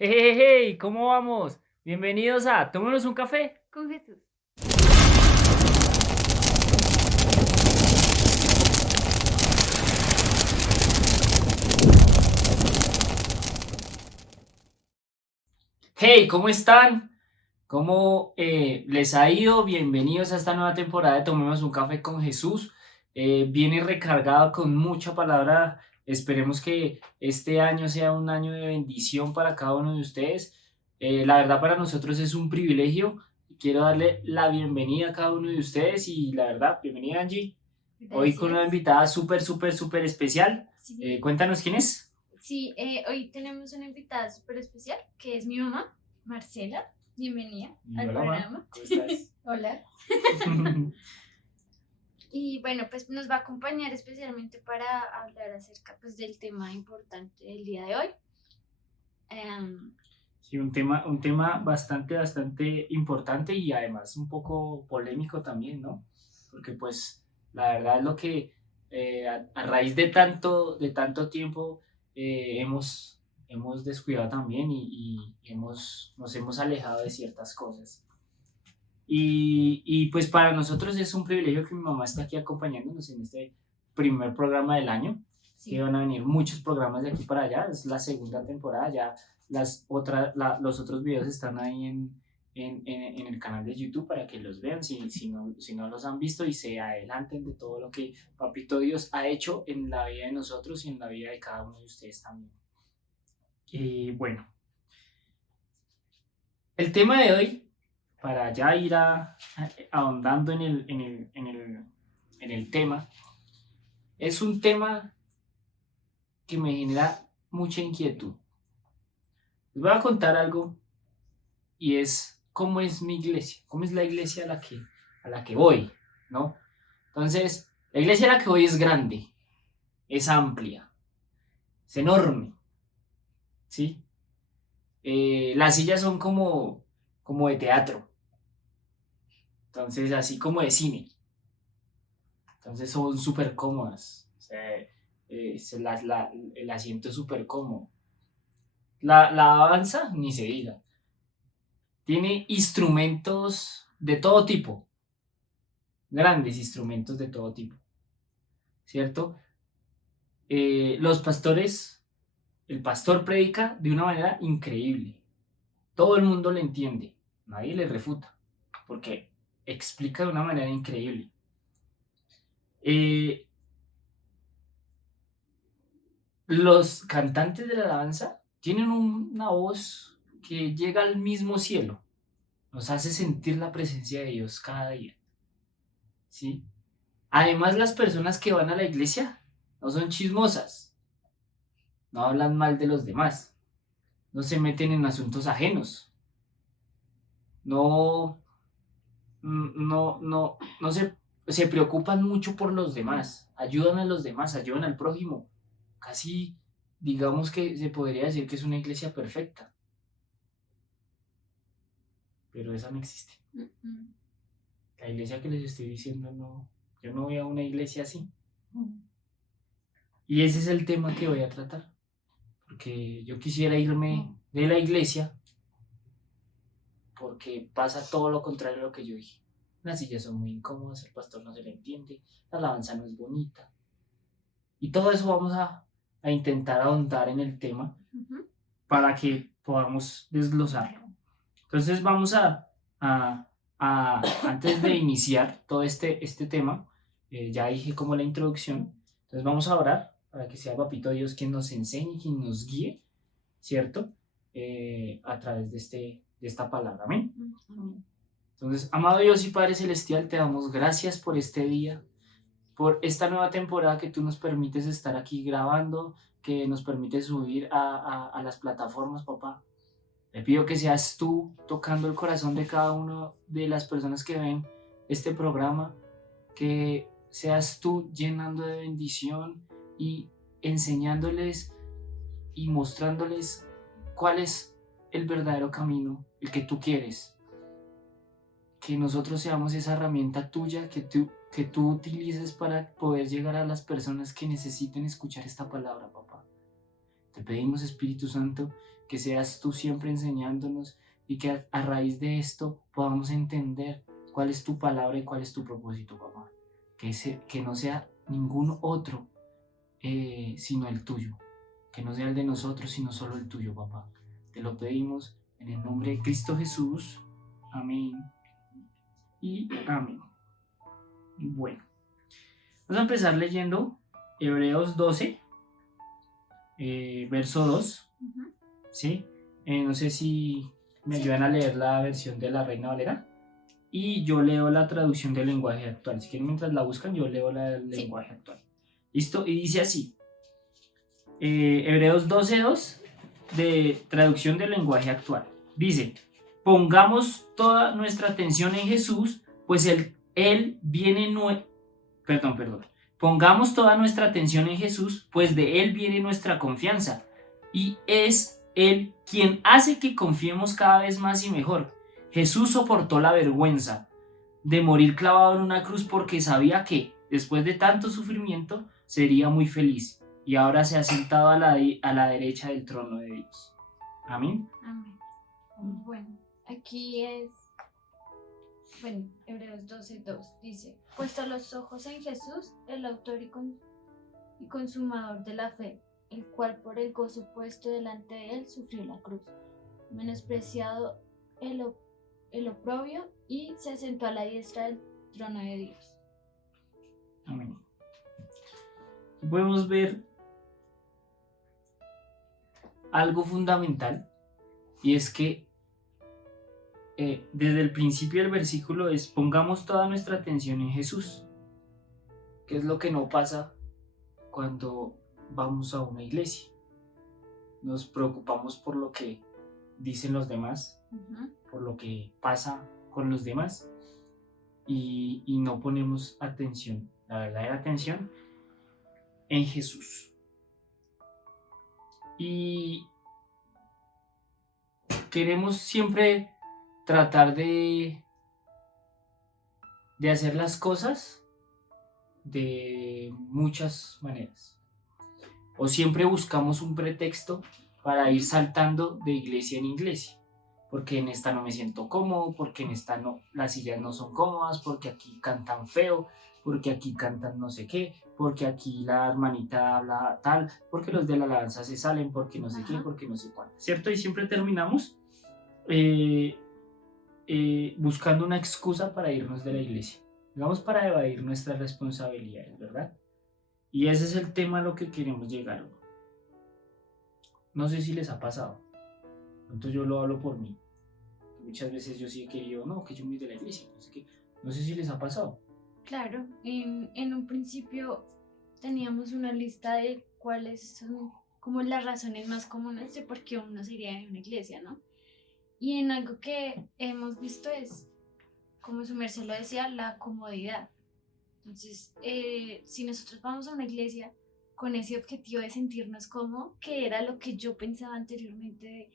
Hey, hey, hey, ¿cómo vamos? Bienvenidos a Tomémonos un café. Con Jesús. Hey, ¿cómo están? ¿Cómo les ha ido? Bienvenidos a esta nueva temporada de Tomemos un café con Jesús. Viene recargado con mucha palabra. Esperemos que este año sea un año de bendición para cada uno de ustedes. La verdad para nosotros es un privilegio. Quiero darle la bienvenida a cada uno de ustedes y la verdad, bienvenida Angie. Hoy con una Gracias. invitada súper, súper, súper especial. Sí, Cuéntanos quién es. sí, hoy tenemos una invitada súper especial que es mi mamá, Marcela. Bienvenida Y al hola, ma, programa. ¿cómo estás? Hola. Y bueno, pues nos va a acompañar especialmente para hablar acerca pues, del tema importante del día de hoy. Em, Sí, un tema bastante, bastante importante y además un poco polémico también, ¿no? Porque pues la verdad es lo que a raíz de tanto tiempo hemos descuidado también y nos hemos alejado de ciertas cosas. Y pues para nosotros es un privilegio que mi mamá esté aquí acompañándonos en este primer programa del año, que sí, van a venir muchos programas de aquí para allá, es la segunda temporada, ya los otros videos están ahí en el canal de YouTube para que los vean si no los han visto y se adelanten de todo lo que Papito Dios ha hecho en la vida de nosotros y en la vida de cada uno de ustedes también. Y bueno, el tema de hoy, para ya ir ahondando en el tema, es un tema que me genera mucha inquietud. Les voy a contar algo y es cómo es mi iglesia, cómo es la iglesia a la que voy, ¿no? Entonces, la iglesia a la que voy es grande, es amplia, es enorme, ¿sí? Las sillas son como de teatro, entonces así como de cine. Entonces son súper cómodas. O sea, el asiento es súper cómodo. La alabanza, ni se diga. Tiene instrumentos de todo tipo. Grandes instrumentos de todo tipo. ¿Cierto? Los pastores, el pastor predica de una manera increíble. Todo el mundo le entiende. Nadie le refuta. Porque explica de una manera increíble. Eh, Los cantantes de la alabanza tienen una voz que llega al mismo cielo, nos hace sentir la presencia de Dios cada día, ¿sí? Además, las personas que van a la iglesia no son chismosas, no hablan mal de los demás, no se meten en asuntos ajenos, no, no se preocupan mucho por los demás, ayudan a los demás, ayudan al prójimo. Casi, digamos que se podría decir que es una iglesia perfecta, pero esa no existe. mm, mm, La iglesia que les estoy diciendo, no, yo no veo una iglesia así. Y ese es el tema que voy a tratar, porque yo quisiera irme de la iglesia porque pasa todo lo contrario a lo que yo dije. Las sillas son muy incómodas, el pastor no se le entiende, la alabanza no es bonita. Y todo eso vamos a intentar ahondar en el tema ujú. para que podamos desglosarlo. Entonces vamos antes de iniciar todo este tema, ya dije como la introducción, entonces vamos a orar para que sea Papito Dios quien nos enseñe, quien nos guíe, ¿cierto? A través de esta palabra, amén. Amén. Entonces, amado Dios y Padre Celestial, te damos gracias por este día, por esta nueva temporada que tú nos permites estar aquí grabando, que nos permites subir a las plataformas, papá. Te pido que seas tú tocando el corazón de cada una de las personas que ven este programa, que seas tú llenando de bendición y enseñándoles y mostrándoles cuál es el verdadero camino, el que tú quieres. Que nosotros seamos esa herramienta tuya que tú utilices para poder llegar a las personas que necesiten escuchar esta palabra, papá. Te pedimos, Espíritu Santo, que seas tú siempre enseñándonos y que a raíz de esto podamos entender cuál es tu palabra y cuál es tu propósito, papá. Que no sea ningún otro sino el tuyo, que no sea el de nosotros sino solo el tuyo, papá. Te lo pedimos en el nombre de Cristo Jesús. Amén y amén. Bueno, vamos a empezar leyendo Hebreos 12, verso 2. Ujú. ¿Sí? No sé si me ayudan a leer la versión de la Reina Valera. Y yo leo la traducción del lenguaje actual. Si quieren, mientras la buscan, yo leo el lenguaje actual. ¿Listo? Y dice así. Hebreos 12:2 de traducción del lenguaje actual. Dice, pongamos toda nuestra atención en Jesús, pues él viene perdón. Pongamos toda nuestra atención en Jesús, pues de Él viene nuestra confianza. Y es Él quien hace que confiemos cada vez más y mejor. Jesús soportó la vergüenza de morir clavado en una cruz porque sabía que, después de tanto sufrimiento, sería muy feliz. Y ahora se ha sentado a la derecha del trono de Dios. Amén. Amén. Bueno, aquí es, Hebreos 12:2 dice, puesto los ojos en Jesús, el autor y consumador de la fe, el cual por el gozo puesto delante de él sufrió la cruz, menospreciado el oprobio y se sentó a la diestra del trono de Dios. Amén. Podemos ver algo fundamental, y es que desde el principio del versículo es pongamos toda nuestra atención en Jesús. ¿Qué es lo que no pasa cuando vamos a una iglesia? Nos preocupamos por lo que dicen los demás, por lo que pasa con los demás, y no ponemos atención, la verdadera atención, en Jesús. Y queremos siempre tratar de hacer las cosas de muchas maneras. O siempre buscamos un pretexto para ir saltando de iglesia en iglesia. Porque en esta no me siento cómodo, porque en esta no, las sillas no son cómodas, porque aquí cantan feo, porque aquí cantan no sé qué, porque aquí la hermanita habla tal, porque los de la alabanza se salen, porque no sé qué, porque no sé cuánto, ¿cierto? Y siempre terminamos buscando una excusa para irnos de la iglesia, digamos, para evadir nuestras responsabilidades, ¿verdad? Y ese es el tema a lo que queremos llegar. No sé si les ha pasado. Entonces yo lo hablo por mí. Muchas veces yo sí he querido, no, que yo me voy de la iglesia. No sé si les ha pasado. Claro, en un principio teníamos una lista de cuáles son como las razones más comunes de por qué uno se iría de una iglesia, ¿no? Y en algo que hemos visto es, como su merced lo decía, la comodidad. Entonces, si nosotros vamos a una iglesia con ese objetivo de sentirnos cómodos, que era lo que yo pensaba anteriormente, de,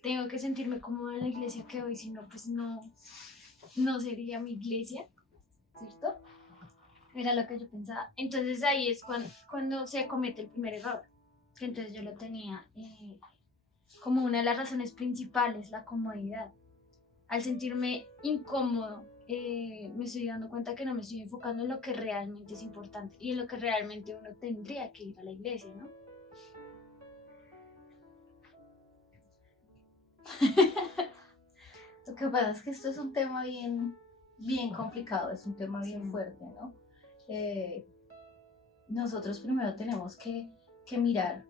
tengo que sentirme cómoda en la iglesia que voy, si no, pues no sería mi iglesia, ¿cierto? Era lo que yo pensaba. Entonces ahí es cuando se comete el primer error, que entonces yo lo tenía como una de las razones principales, la comodidad. Al sentirme incómodo, me estoy dando cuenta que no me estoy enfocando en lo que realmente es importante y en lo que realmente uno tendría que ir a la iglesia, ¿no? Lo que pasa es que esto es un tema bien complicado, es un tema bien fuerte, ¿no? Nosotros primero tenemos que mirar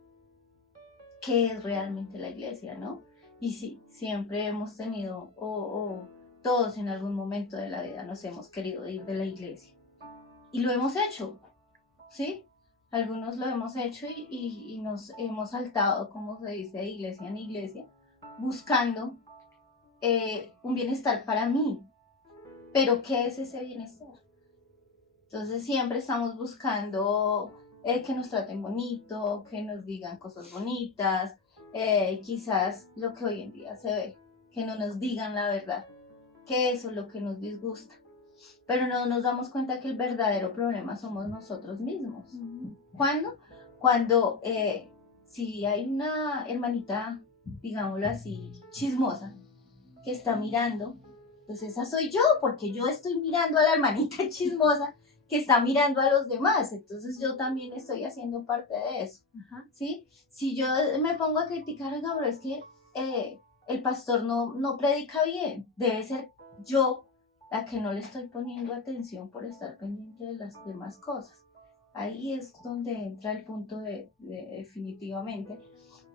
qué es realmente la iglesia, ¿no? Y sí, siempre hemos tenido, o todos en algún momento de la vida nos hemos querido ir de la iglesia. Y lo hemos hecho, ¿sí? Algunos lo hemos hecho y nos hemos saltado, como se dice, de iglesia en iglesia, buscando un bienestar para mí. Pero ¿qué es ese bienestar? Entonces siempre estamos buscando que nos traten bonito, que nos digan cosas bonitas, quizás lo que hoy en día se ve, que no nos digan la verdad, que eso es lo que nos disgusta. Pero no nos damos cuenta que el verdadero problema somos nosotros mismos. ¿Cuándo? Cuando si hay una hermanita digámoslo así, chismosa, que está mirando, pues esa soy yo, porque yo estoy mirando a la hermanita chismosa que está mirando a los demás, entonces yo también estoy haciendo parte de eso, Ajá. ¿sí? Si yo me pongo a criticar, oiga, pero es que el pastor no predica bien, debe ser yo la que no le estoy poniendo atención por estar pendiente de las demás cosas. Ahí es donde entra el punto de definitivamente,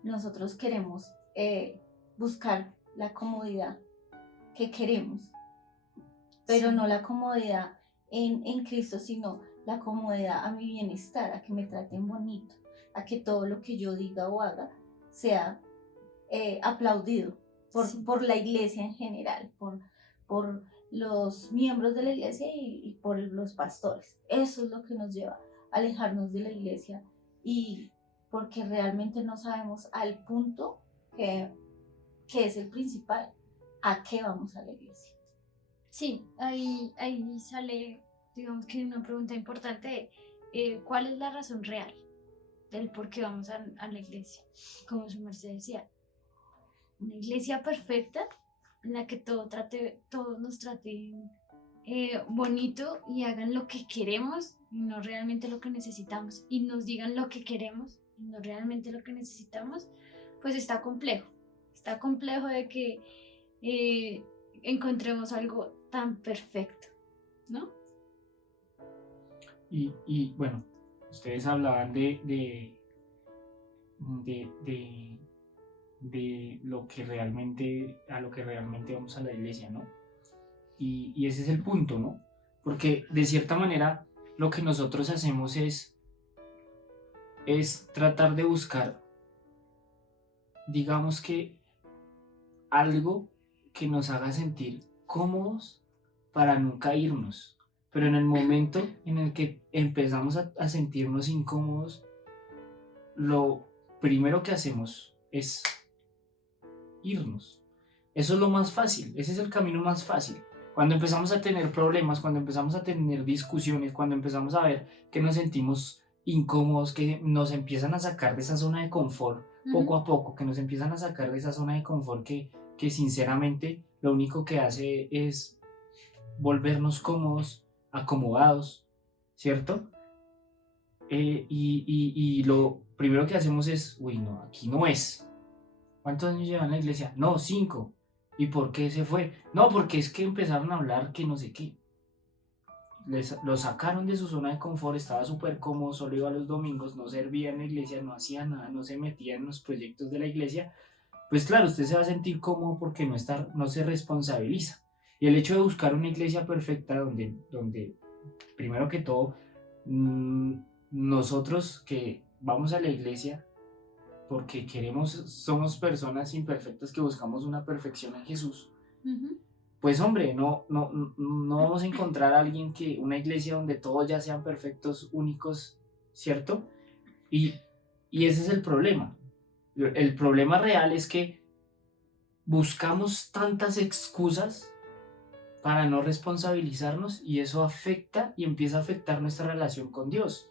nosotros queremos buscar la comodidad que queremos, pero Sí. no la comodidad en Cristo, sino la comodidad a mi bienestar, a que me traten bonito, a que todo lo que yo diga o haga sea aplaudido Sí. por la iglesia en general, por los miembros de la iglesia y por los pastores. Eso es lo que nos lleva a alejarnos de la iglesia y porque realmente no sabemos al punto que es el principal, a qué vamos a la iglesia. Sí, ahí sale, digamos que una pregunta importante, ¿cuál es la razón real del por qué vamos a la iglesia? Como su merced decía, una iglesia perfecta en la que todos nos traten bonito y hagan lo que queremos y no realmente lo que necesitamos, y nos digan lo que queremos y no realmente lo que necesitamos, pues está complejo de que encontremos algo tan perfecto, ¿no? Y bueno, ustedes hablaban de lo que realmente, a lo que realmente vamos a la iglesia, ¿no? Y ese es el punto, ¿no? Porque de cierta manera lo que nosotros hacemos es tratar de buscar, digamos que algo que nos haga sentir cómodos para nunca irnos. Pero en el momento en el que empezamos a sentirnos incómodos, lo primero que hacemos es irnos. Eso es lo más fácil, ese es el camino más fácil. Cuando empezamos a tener problemas, cuando empezamos a tener discusiones, cuando empezamos a ver que nos sentimos incómodos, que nos empiezan a sacar de esa zona de confort poco a poco, que nos empiezan a sacar de esa zona de confort que sinceramente lo único que hace es volvernos cómodos, acomodados, ¿cierto? Y lo primero que hacemos es, uy, no, aquí no es. ¿Cuántos años llevan en la iglesia? No, 5. ¿Y por qué se fue? No, porque es que empezaron a hablar que no sé qué. Lo sacaron de su zona de confort, estaba súper cómodo, solo iba los domingos, no servía en la iglesia, no hacía nada, no se metía en los proyectos de la iglesia. Pues claro, usted se va a sentir cómodo porque no se responsabiliza. Y el hecho de buscar una iglesia perfecta donde primero que todo, nosotros que vamos a la iglesia porque somos personas imperfectas que buscamos una perfección en Jesús, pues hombre, no vamos a encontrar a una iglesia donde todos ya sean perfectos, únicos, ¿cierto? Y ese es el problema. El problema real es que buscamos tantas excusas para no responsabilizarnos y eso afecta y empieza a afectar nuestra relación con Dios.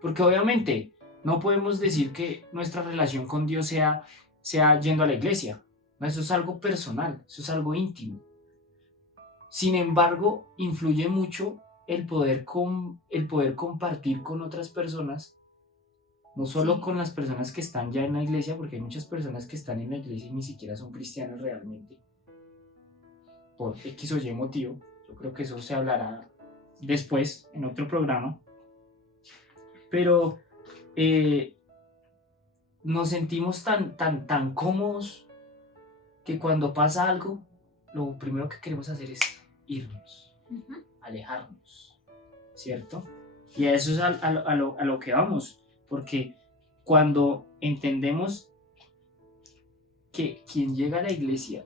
Porque obviamente no podemos decir que nuestra relación con Dios sea yendo a la iglesia. ¿No? Eso es algo personal, eso es algo íntimo. Sin embargo, influye mucho el poder compartir con otras personas, no solo con las personas que están ya en la iglesia, porque hay muchas personas que están en la iglesia y ni siquiera son cristianos realmente, por X o Y motivo. Yo creo que eso se hablará después en otro programa. Pero nos sentimos tan cómodos que cuando pasa algo, lo primero que queremos hacer es irnos, alejarnos, ¿cierto? Y a eso es a lo que vamos, porque cuando entendemos que quien llega a la iglesia,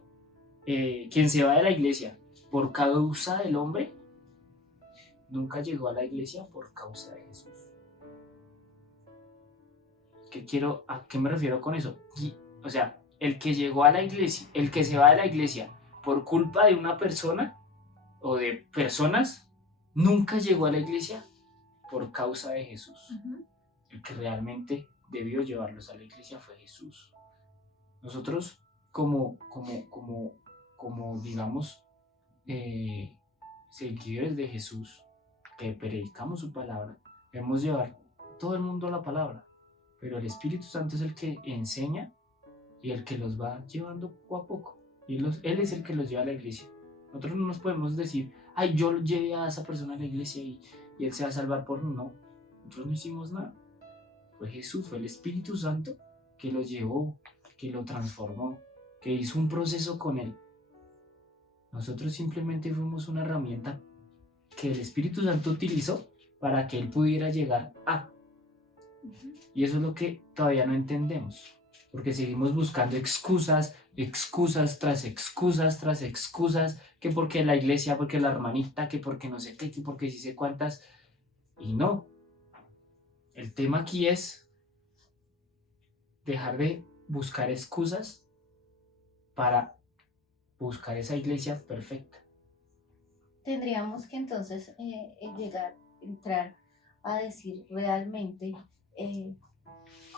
quien se va de la iglesia por causa del hombre, nunca llegó a la iglesia por causa de Jesús. ¿A qué me refiero con eso? O sea, el que llegó a la iglesia, el que se va de la iglesia por culpa de una persona o de personas, nunca llegó a la iglesia por causa de Jesús. El que realmente debió llevarlos a la iglesia fue Jesús. Nosotros como digamos, seguidores de Jesús, que predicamos su palabra, debemos llevar a todo el mundo la palabra, pero el Espíritu Santo es el que enseña y el que los va llevando poco a poco. Él es el que los lleva a la iglesia. Nosotros no nos podemos decir, ay, yo llevé a esa persona a la iglesia y él se va a salvar por no. Nosotros no hicimos nada. Fue Jesús, fue el Espíritu Santo que lo llevó, que lo transformó, que hizo un proceso con él. Nosotros simplemente fuimos una herramienta que el Espíritu Santo utilizó para que él pudiera llegar a. Y eso es lo que todavía no entendemos, porque seguimos buscando excusas tras excusas, que porque la iglesia, porque la hermanita, que porque no sé qué, que porque sí sé cuántas, y no. El tema aquí es dejar de buscar excusas para buscar esa iglesia perfecta. Tendríamos que entonces entrar a decir realmente,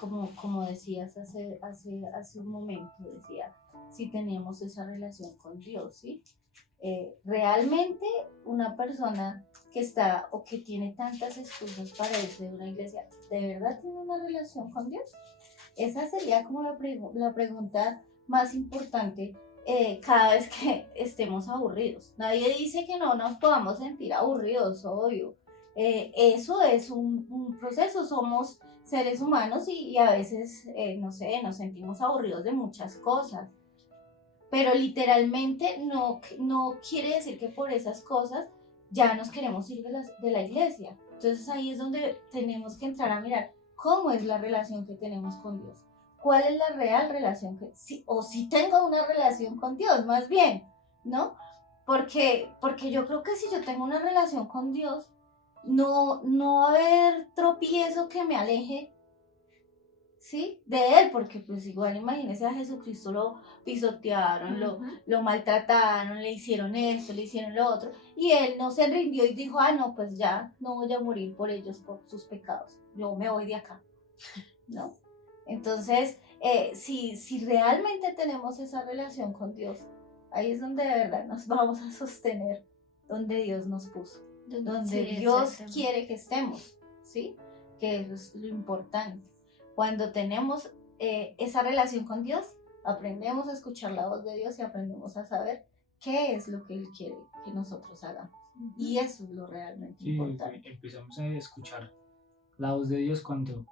como decías hace un momento, decía, si tenemos esa relación con Dios, ¿sí? Realmente una persona que está o que tiene tantas excusas para irse de una iglesia, ¿de verdad tiene una relación con Dios? Esa sería como la pregunta más importante cada vez que estemos aburridos. Nadie dice que no nos podamos sentir aburridos, obvio. Eso es un proceso, somos seres humanos y a veces, no sé, nos sentimos aburridos de muchas cosas. Pero literalmente no quiere decir que por esas cosas ya nos queremos ir de la iglesia. Entonces ahí es donde tenemos que entrar a mirar cómo es la relación que tenemos con Dios. ¿Cuál es la real relación? Si tengo una relación con Dios, más bien, ¿no? Porque yo creo que si yo tengo una relación con Dios, no va a haber tropiezo que me aleje, ¿sí? De Él, porque pues igual imagínense a Jesucristo lo pisotearon, lo maltrataron, le hicieron esto, le hicieron lo otro, y Él no se rindió y dijo, no, pues ya no voy a morir por ellos, por sus pecados, yo me voy de acá, ¿no? Entonces, si realmente tenemos esa relación con Dios, ahí es donde de verdad nos vamos a sostener, donde Dios nos puso, donde Dios quiere que estemos, ¿sí? Que eso es lo importante. Cuando tenemos esa relación con Dios, aprendemos a escuchar la voz de Dios y aprendemos a saber qué es lo que Él quiere que nosotros hagamos. Y eso es lo realmente importante. Empezamos a escuchar la voz de Dios cuando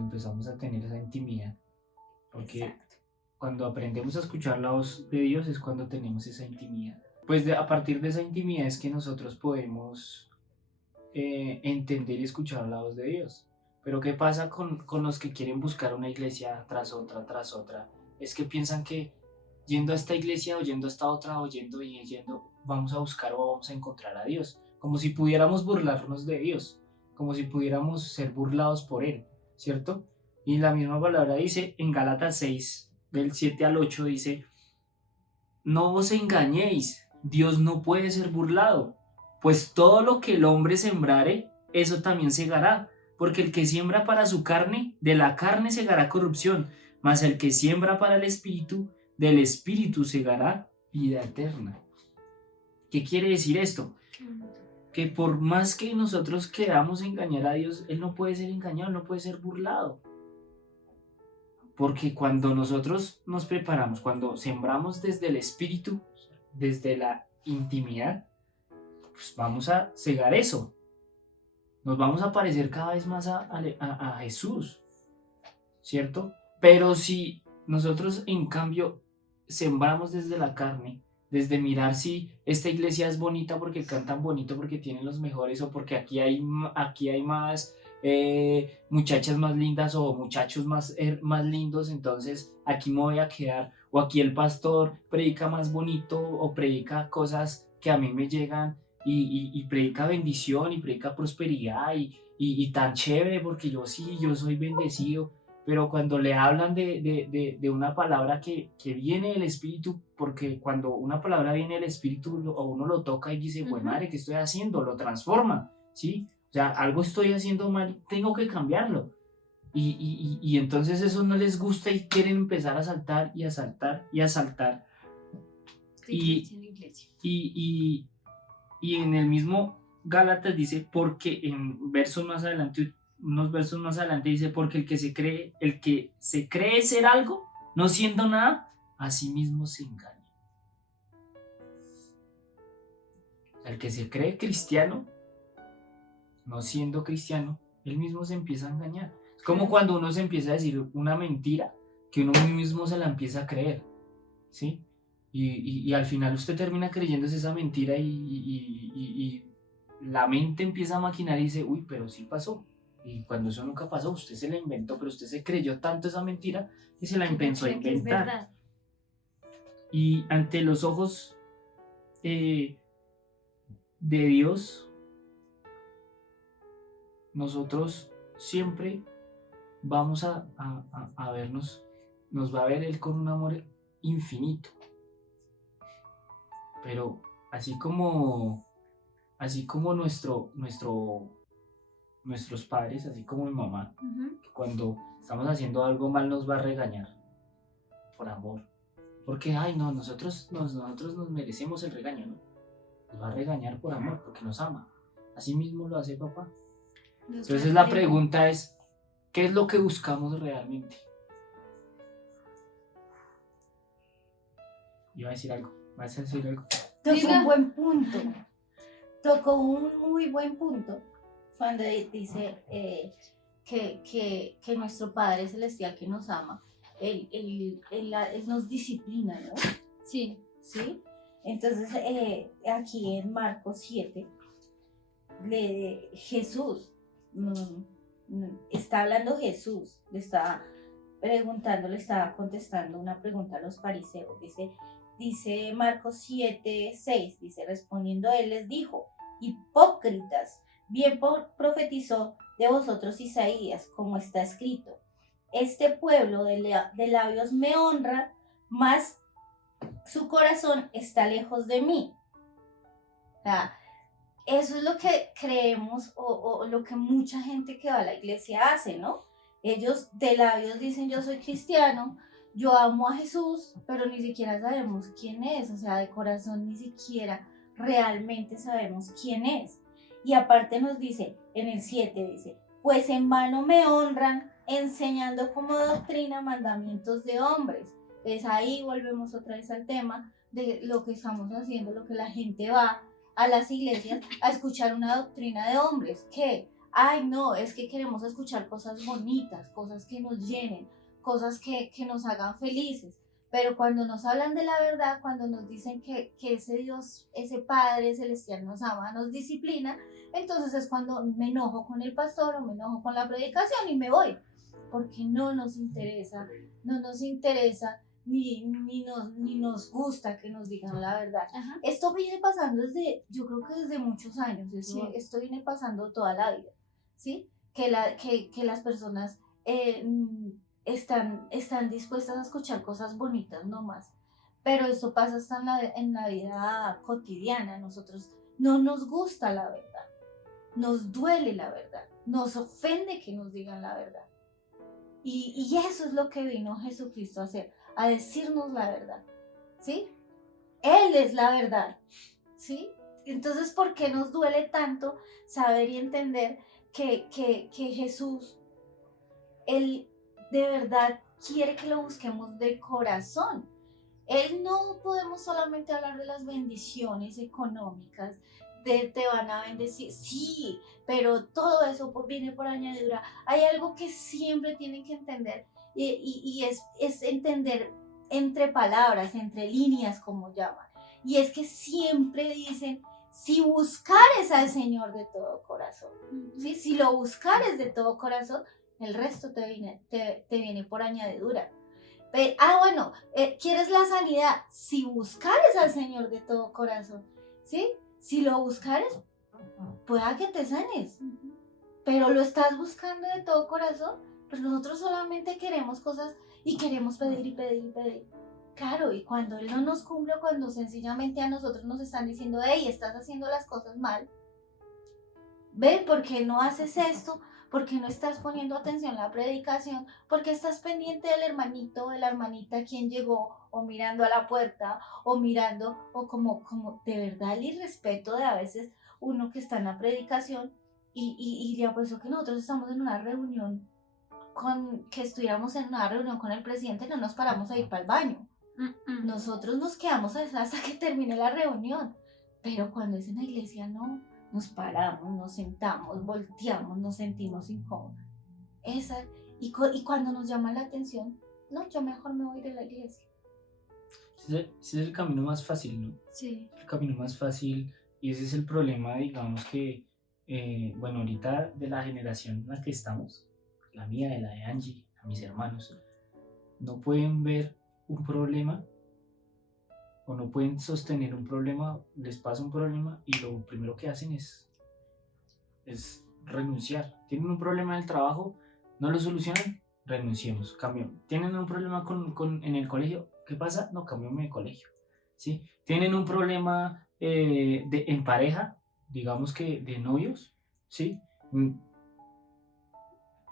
empezamos a tener esa intimidad. Porque exacto, cuando aprendemos a escuchar la voz de Dios es cuando tenemos esa intimidad. Pues a partir de esa intimidad es que nosotros podemos entender y escuchar la voz de Dios. Pero ¿qué pasa con los que quieren buscar una iglesia tras otra? Es que piensan que yendo a esta iglesia o yendo a esta otra o yendo, vamos a buscar o vamos a encontrar a Dios. Como si pudiéramos burlarnos de Dios, como si pudiéramos ser burlados por Él, ¿cierto? Y la misma palabra dice en Gálatas 6, del 7 al 8, dice, no os engañéis, Dios no puede ser burlado, pues todo lo que el hombre sembrare, eso también segará. Porque el que siembra para su carne, de la carne segará corrupción, mas el que siembra para el espíritu, del espíritu segará vida eterna. ¿Qué quiere decir esto? Que por más que nosotros queramos engañar a Dios, Él no puede ser engañado, no puede ser burlado. Porque cuando nosotros nos preparamos, cuando sembramos desde el espíritu, desde la intimidad, pues vamos a cegar eso. Nos vamos a parecer cada vez más a Jesús, ¿cierto? Pero si nosotros en cambio sembramos desde la carne, desde mirar si esta iglesia es bonita porque cantan bonito, porque tienen los mejores, o porque aquí hay más muchachas más lindas o muchachos más lindos, entonces aquí me voy a quedar, o aquí el pastor predica más bonito o predica cosas que a mí me llegan y predica bendición y predica prosperidad y tan chévere porque yo soy bendecido. Pero cuando le hablan de una palabra que viene del Espíritu, porque cuando una palabra viene del Espíritu, o uno lo toca y dice, pues madre, ¿qué estoy haciendo? Lo transforma, ¿sí? O sea, algo estoy haciendo mal, tengo que cambiarlo. Y entonces eso no les gusta y quieren empezar a saltar y a saltar y a saltar. De Y- iglesia en iglesia. Y en el mismo Gálatas dice, porque en versos más adelante, unos versos más adelante dice, porque el que se cree ser algo, no siendo nada, a sí mismo se engaña. El que se cree cristiano, no siendo cristiano, él mismo se empieza a engañar. Es como cuando uno se empieza a decir una mentira, que uno mismo se la empieza a creer, ¿sí? Y al final usted termina creyéndose esa mentira y la mente empieza a maquinar y dice, uy, pero sí pasó. Y cuando eso nunca pasó, usted se la inventó, pero usted se creyó tanto esa mentira que se la empezó a Creo que es inventar. verdad. Y ante los ojos de Dios, nosotros siempre vamos a vernos, nos va a ver Él con un amor infinito. Pero así como nuestros padres, así como mi mamá, Ujú. que cuando estamos haciendo algo mal nos va a regañar por amor. Porque, ay, no, nosotros nos merecemos el regaño, ¿no? Nos va a regañar por amor, porque nos ama. Así mismo lo hace papá. Nos Entonces la reprende. pregunta es, ¿qué es lo que buscamos realmente? Iba a decir algo. ¿Vas a decir algo? Tocó Diga. un buen punto. Tocó un muy buen punto cuando dice que nuestro Padre Celestial que nos ama, Él nos disciplina, ¿no? Sí. ¿Sí? Entonces, aquí en Marcos 7, Jesús, está hablando Jesús, le está preguntando, le estaba contestando una pregunta a los fariseos. Dice Marcos 7:6, dice, respondiendo él les dijo, hipócritas, bien profetizó de vosotros Isaías, como está escrito, este pueblo de labios me honra, mas su corazón está lejos de mí. O sea, eso es lo que creemos o lo que mucha gente que va a la iglesia hace, ¿no? Ellos de labios dicen yo soy cristiano, yo amo a Jesús, pero ni siquiera sabemos quién es, o sea, de corazón ni siquiera realmente sabemos quién es. Y aparte nos dice, en el 7 dice, pues en vano me honran enseñando como doctrina mandamientos de hombres. Entonces ahí volvemos otra vez al tema de lo que estamos haciendo, lo que la gente va a las iglesias a escuchar una doctrina de hombres, que, ay no, es que queremos escuchar cosas bonitas, cosas que nos llenen, cosas que nos hagan felices, pero cuando nos hablan de la verdad, cuando nos dicen que ese Dios, ese Padre Celestial nos ama, nos disciplina, entonces es cuando me enojo con el pastor o me enojo con la predicación y me voy, porque no nos interesa ni nos gusta que nos digan la verdad. Ajá. Esto viene pasando yo creo que desde muchos años, Sí. esto viene pasando toda la vida, ¿sí? Que las personas están dispuestas a escuchar cosas bonitas nomás, pero esto pasa hasta en la vida cotidiana. Nosotros no nos gusta la verdad, nos duele la verdad, nos ofende que nos digan la verdad. Y eso es lo que vino Jesucristo a hacer, a decirnos la verdad, ¿sí? Él es la verdad, ¿sí? Entonces, ¿por qué nos duele tanto saber y entender que Jesús, Él de verdad quiere que lo busquemos de corazón? Él no podemos solamente hablar de las bendiciones económicas, de te van a bendecir, sí, pero todo eso viene por añadidura. Hay algo que siempre tienen que entender y es entender entre palabras, entre líneas, como llaman. Y es que siempre dicen, si buscares al Señor de todo corazón, ¿sí? Si lo buscares de todo corazón, el resto te viene por añadidura. Bueno, ¿quieres la sanidad? Si buscares al Señor de todo corazón, ¿sí? Si lo buscares, pueda que te sanes, pero lo estás buscando de todo corazón. Pues nosotros solamente queremos cosas y queremos pedir y pedir y pedir. Claro, y cuando Él no nos cumple, cuando sencillamente a nosotros nos están diciendo, hey, estás haciendo las cosas mal, ve, ¿por qué no haces esto? ¿Por qué no estás poniendo atención a la predicación? ¿Por qué estás pendiente del hermanito o de la hermanita quien llegó, o mirando a la puerta, o mirando, o como de verdad el irrespeto de a veces uno que está en la predicación y le apuesto que nosotros estamos en una reunión que estuviéramos en una reunión con el presidente, no nos paramos a ir para el baño. Nosotros nos quedamos hasta que termine la reunión. Pero cuando es en la iglesia, no. Nos paramos, nos sentamos, volteamos, nos sentimos incómodos. Y cuando nos llama la atención, no, yo mejor me voy de la iglesia. Ese es el camino más fácil, ¿no? Sí. El camino más fácil, y ese es el problema, digamos que, bueno, ahorita de la generación en la que estamos, la mía, de la de Angie, a mis hermanos, no pueden ver un problema o no pueden sostener un problema, les pasa un problema y lo primero que hacen es renunciar. Tienen un problema en el trabajo, no lo solucionan, renunciemos, cambiamos. Tienen un problema en el colegio, ¿qué pasa? No, cambiamos de colegio. ¿Sí? Tienen un problema en pareja, digamos que de novios, ¿sí?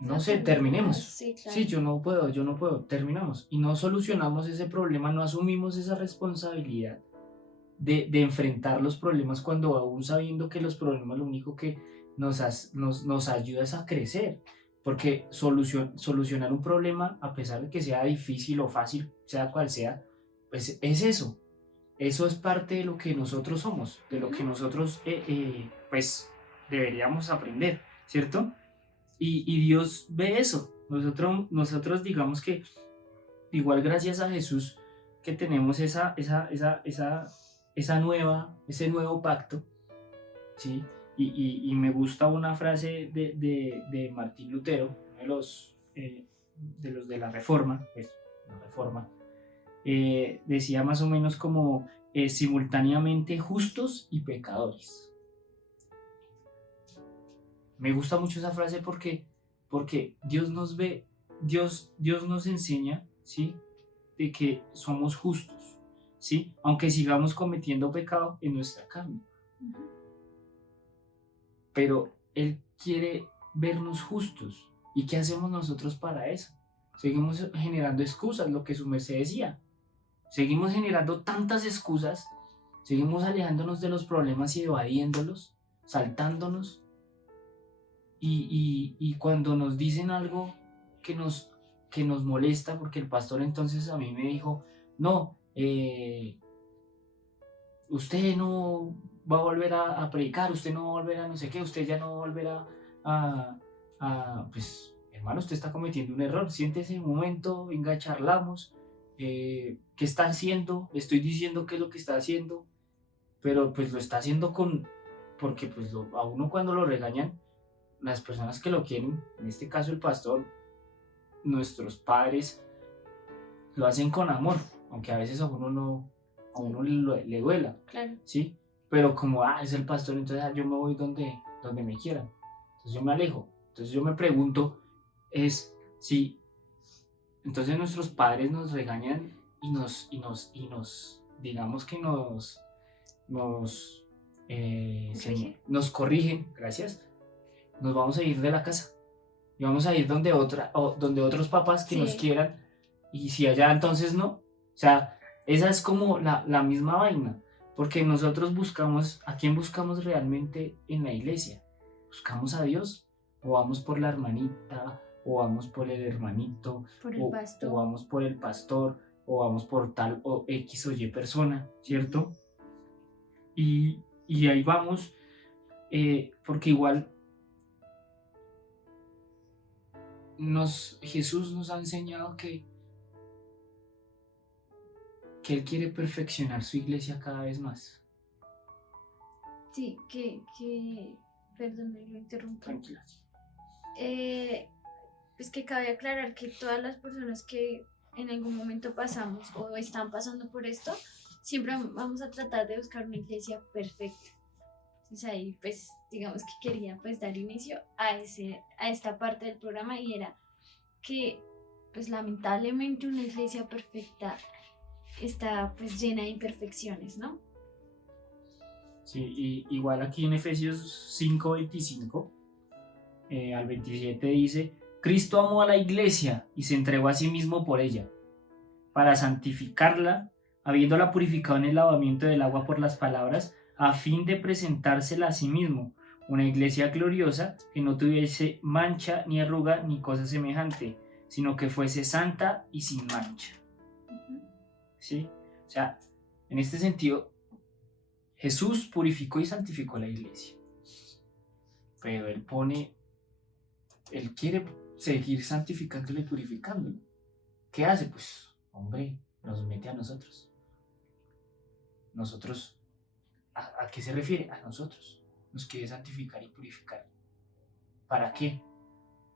No sé, terminemos. Sí, claro. Sí, yo no puedo, terminamos. Y no solucionamos ese problema, no asumimos esa responsabilidad de enfrentar los problemas cuando aún sabiendo que los problemas lo único que nos ayuda es a crecer. Porque solucionar un problema, a pesar de que sea difícil o fácil, sea cual sea, pues es eso. Eso es parte de lo que nosotros somos, de lo que nosotros pues deberíamos aprender, ¿cierto? Y Dios ve eso. Nosotros digamos que igual gracias a Jesús que tenemos ese nuevo pacto, ¿sí? Y me gusta una frase de Martín Lutero, uno de los de la Reforma, pues, la Reforma, decía más o menos como simultáneamente justos y pecadores. Me gusta mucho esa frase porque Dios nos ve, Dios nos enseña, ¿sí? De que somos justos, ¿sí? Aunque sigamos cometiendo pecado en nuestra carne. Uh-huh. Pero Él quiere vernos justos. ¿Y qué hacemos nosotros para eso? Seguimos generando excusas, lo que su merced decía. Seguimos generando tantas excusas, seguimos alejándonos de los problemas y evadiéndolos, saltándonos. Y cuando nos dicen algo que nos molesta, porque el pastor entonces a mí me dijo, no, usted no va a volver a predicar, usted no va a volver a no sé qué, usted ya no va a volver pues hermano, usted está cometiendo un error, siéntese un momento, venga, charlamos, ¿qué está haciendo? Le estoy diciendo qué es lo que está haciendo, pero pues lo está haciendo porque pues a uno cuando lo regañan, las personas que lo quieren, en este caso el pastor, nuestros padres, lo hacen con amor, aunque a veces a uno le duela, claro. ¿sí? Pero como es el pastor, entonces yo me voy donde me quieran, entonces yo me alejo. Entonces yo me pregunto si entonces nuestros padres nos regañan y nos digamos que nos corrigen, gracias. Nos vamos a ir de la casa y vamos a ir donde otros papás que nos quieran, y si allá entonces no, o sea, esa es como la misma vaina, porque nosotros ¿a quién buscamos realmente en la iglesia? ¿Buscamos a Dios o vamos por la hermanita o vamos por el hermanito o vamos por el pastor o vamos por tal o X o Y persona, ¿cierto? Y ahí vamos, porque igual Jesús nos ha enseñado que Él quiere perfeccionar su iglesia cada vez más. Sí, perdón, me lo interrumpo. Tranquila. Pues que cabe aclarar que todas las personas que en algún momento pasamos o están pasando por esto, siempre vamos a tratar de buscar una iglesia perfecta. Entonces ahí pues digamos que quería pues dar inicio a esta parte del programa, y era que pues lamentablemente una iglesia perfecta está pues llena de imperfecciones, ¿no? Sí, y igual aquí en Efesios 5:25 al 27 dice: Cristo amó a la iglesia y se entregó a sí mismo por ella, para santificarla, habiéndola purificado en el lavamiento del agua por las palabras, a fin de presentársela a sí mismo, una iglesia gloriosa que no tuviese mancha ni arruga ni cosa semejante, sino que fuese santa y sin mancha. ¿Sí? O sea, en este sentido, Jesús purificó y santificó la iglesia, pero Él quiere seguir santificándola y purificándola. ¿Qué hace? Pues, hombre, nos mete a nosotros. Nosotros, ¿a qué se refiere? A nosotros. Nos quiere santificar y purificar. ¿Para qué?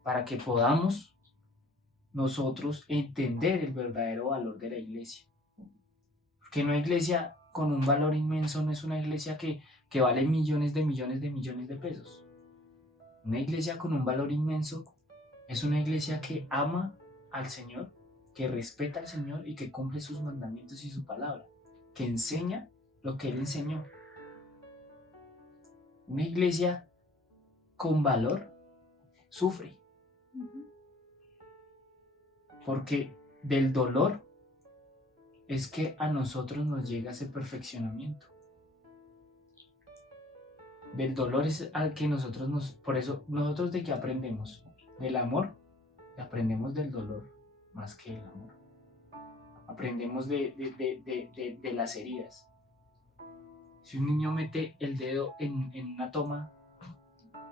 Para que podamos nosotros entender el verdadero valor de la iglesia. Porque una iglesia con un valor inmenso no es una iglesia que vale millones de pesos. Una iglesia con un valor inmenso es una iglesia que ama al Señor, que respeta al Señor y que cumple sus mandamientos y su palabra, que enseña lo que Él enseñó. Una iglesia con valor sufre, porque del dolor es que a nosotros nos llega ese perfeccionamiento. Del dolor es al que por eso nosotros ¿de qué aprendemos? Del amor, aprendemos del dolor más que del amor. Aprendemos de las heridas. Si un niño mete el dedo en una toma,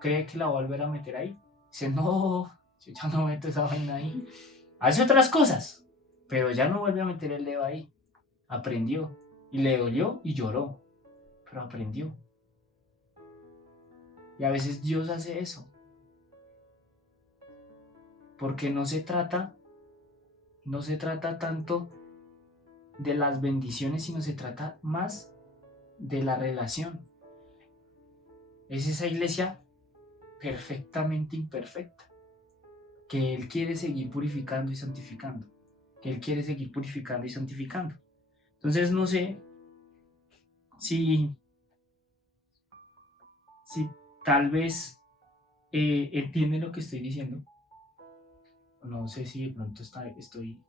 ¿cree que la va a volver a meter ahí? Dice, no, yo ya no meto esa vaina ahí. Hace otras cosas, pero ya no vuelve a meter el dedo ahí. Aprendió, y le dolió y lloró, pero aprendió. Y a veces Dios hace eso, porque no se trata tanto de las bendiciones, sino se trata más de la relación. Es esa iglesia perfectamente imperfecta, que Él quiere seguir purificando y santificando, Entonces no sé si tal vez entienden lo que estoy diciendo. No sé si de pronto estoy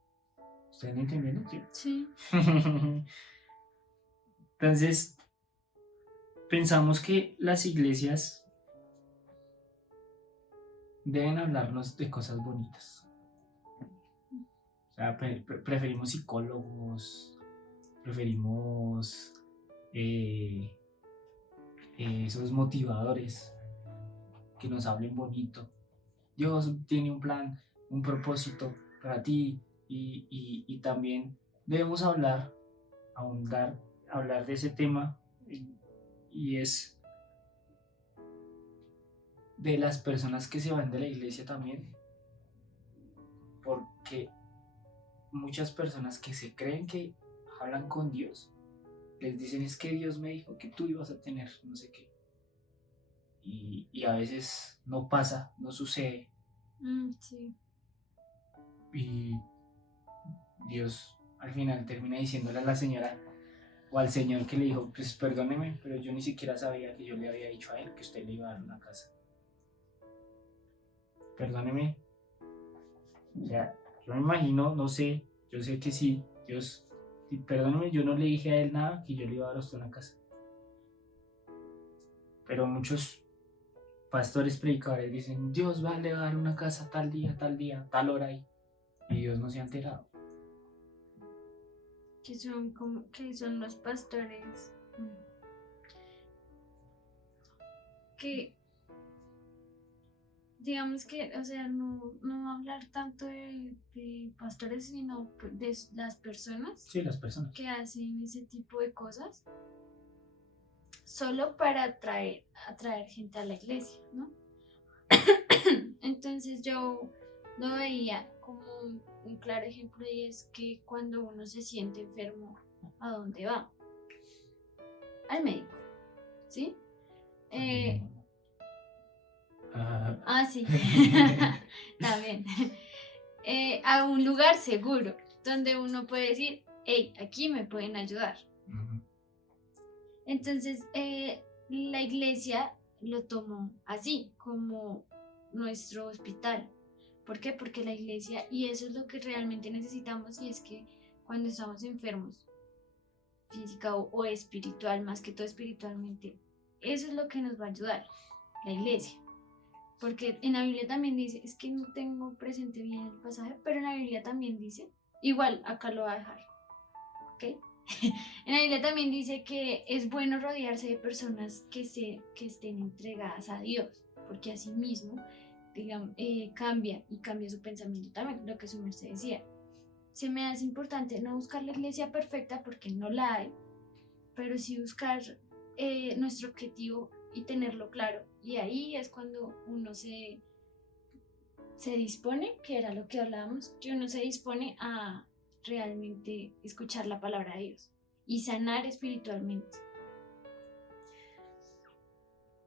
entendiendo. Sí. Entonces, pensamos que las iglesias deben hablarnos de cosas bonitas. O sea, preferimos psicólogos, preferimos esos motivadores que nos hablen bonito. Dios tiene un plan, un propósito para ti, y también debemos hablar de ese tema, y es de las personas que se van de la iglesia también, porque muchas personas que se creen que hablan con Dios les dicen: es que Dios me dijo que tú ibas a tener no sé qué, y a veces no pasa, no sucede. Sí. Y Dios al final termina diciéndole a la señora o al señor que le dijo: pues perdóneme, pero yo ni siquiera sabía que yo le había dicho a él que usted le iba a dar una casa. Perdóneme. O sea, yo me imagino, no sé, yo sé que sí, Dios, perdóneme, yo no le dije a él nada, que yo le iba a dar a usted una casa. Pero muchos pastores predicadores dicen: Dios le va a dar una casa tal día, tal hora ahí. Y Dios no se ha enterado. Que son los pastores que, digamos que, o sea, no hablar tanto de pastores, sino de las personas. Sí, las personas que hacen ese tipo de cosas solo para atraer gente a la iglesia, ¿no? Entonces yo lo veía como un claro ejemplo, y es que cuando uno se siente enfermo, ¿a dónde va? Al médico, ¿sí? Sí, también. A un lugar seguro, donde uno puede decir: hey, aquí me pueden ayudar. Entonces, la iglesia lo tomó así, como nuestro hospital. ¿Por qué? Porque la iglesia, y eso es lo que realmente necesitamos, y es que cuando estamos enfermos, física o espiritual, más que todo espiritualmente, eso es lo que nos va a ayudar, la iglesia. Porque en la Biblia también dice, es que no tengo presente bien el pasaje, pero en la Biblia también dice, igual acá lo voy a dejar, ¿ok? En la Biblia también dice que es bueno rodearse de personas que estén entregadas a Dios, porque así mismo cambia su pensamiento también, lo que su merced decía. Se me hace importante no buscar la iglesia perfecta porque no la hay, pero sí buscar nuestro objetivo y tenerlo claro. Y ahí es cuando uno se dispone, que era lo que hablábamos, que uno se dispone a realmente escuchar la palabra de Dios y sanar espiritualmente.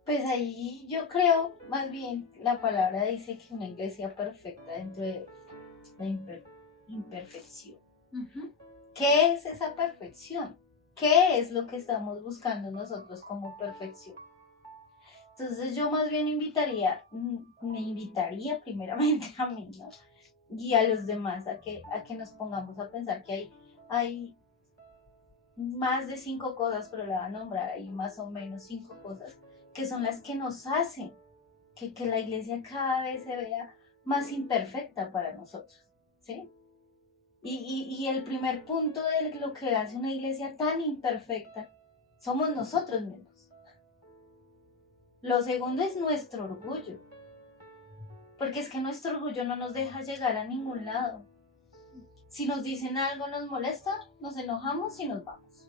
Pues ahí yo creo, más bien, la palabra dice que una iglesia perfecta dentro de la imperfección. Uh-huh. ¿Qué es esa perfección? ¿Qué es lo que estamos buscando nosotros como perfección? Entonces yo más bien me invitaría primeramente a mí, ¿no? Y a los demás a que nos pongamos a pensar que hay más de 5 cosas, pero la voy a nombrar ahí más o menos 5 cosas que son las que nos hacen que la iglesia cada vez se vea más imperfecta para nosotros, ¿sí? Y el primer punto de lo que hace una iglesia tan imperfecta somos nosotros mismos. Lo segundo es nuestro orgullo, porque es que nuestro orgullo no nos deja llegar a ningún lado. Si nos dicen algo nos molesta, nos enojamos y nos vamos.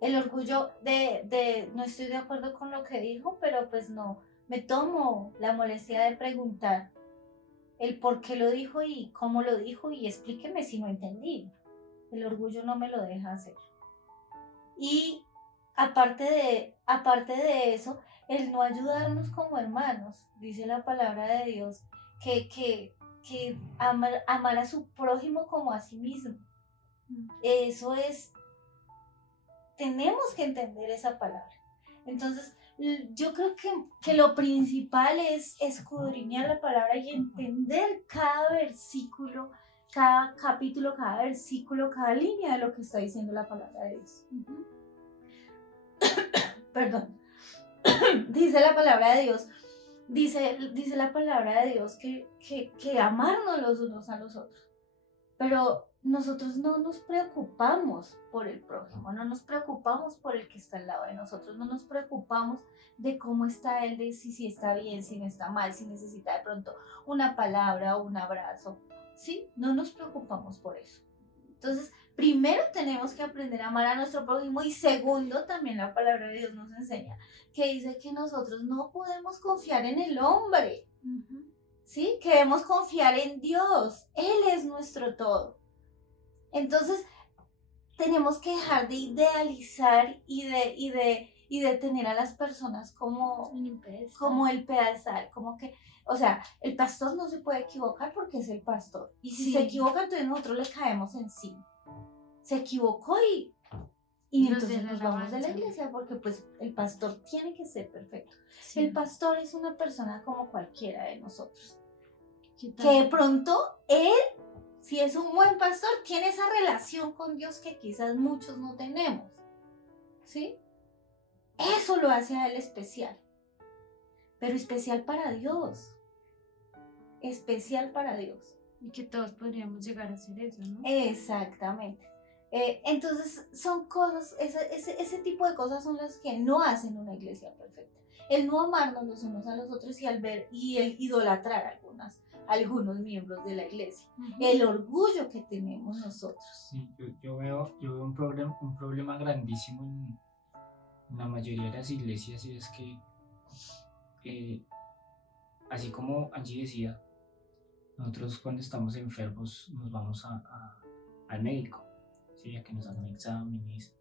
El orgullo de no estoy de acuerdo con lo que dijo, pero pues no, me tomo la molestia de preguntar el por qué lo dijo y cómo lo dijo y explíqueme si no entendí. El orgullo no me lo deja hacer. Y aparte de eso, el no ayudarnos como hermanos, dice la palabra de Dios, que amar a su prójimo como a sí mismo. Eso es, tenemos que entender esa palabra. Entonces, yo creo que lo principal es escudriñar la palabra y entender cada versículo, cada capítulo, cada versículo, cada línea de lo que está diciendo la palabra de Dios. Uh-huh. Perdón. Dice la palabra de Dios, dice la palabra de Dios que amarnos los unos a los otros. Pero nosotros no nos preocupamos por el prójimo, no nos preocupamos por el que está al lado de nosotros, no nos preocupamos de cómo está él, de si está bien, si no está mal, si necesita de pronto una palabra o un abrazo, ¿sí? No nos preocupamos por eso. Entonces, primero tenemos que aprender a amar a nuestro prójimo y segundo, también la palabra de Dios nos enseña que dice que nosotros no podemos confiar en el hombre, uh-huh. ¿Sí? Que debemos confiar en Dios, Él es nuestro todo. Entonces, tenemos que dejar de idealizar y de tener a las personas como el pedestal, como que, o sea, el pastor no se puede equivocar porque es el pastor. Y si se equivoca, entonces nosotros le caemos encima. Se equivocó y entonces nos vamos de la iglesia porque pues el pastor tiene que ser perfecto. Sí. El pastor es una persona como cualquiera de nosotros. Que de pronto él, si es un buen pastor, tiene esa relación con Dios que quizás muchos no tenemos. ¿Sí? Eso lo hace a él especial. Pero especial para Dios. Especial para Dios. Y que todos podríamos llegar a hacer eso, ¿no? Exactamente. Entonces son cosas, ese tipo de cosas son las que no hacen una iglesia perfecta. El no amarnos los unos a los otros y el idolatrar algunos miembros de la iglesia. Uh-huh. El orgullo que tenemos nosotros. Sí, yo veo un problema grandísimo en la mayoría de las iglesias, y es que así como Angie decía, nosotros cuando estamos enfermos nos vamos al médico, ¿sí? A que nos hagan exámenes,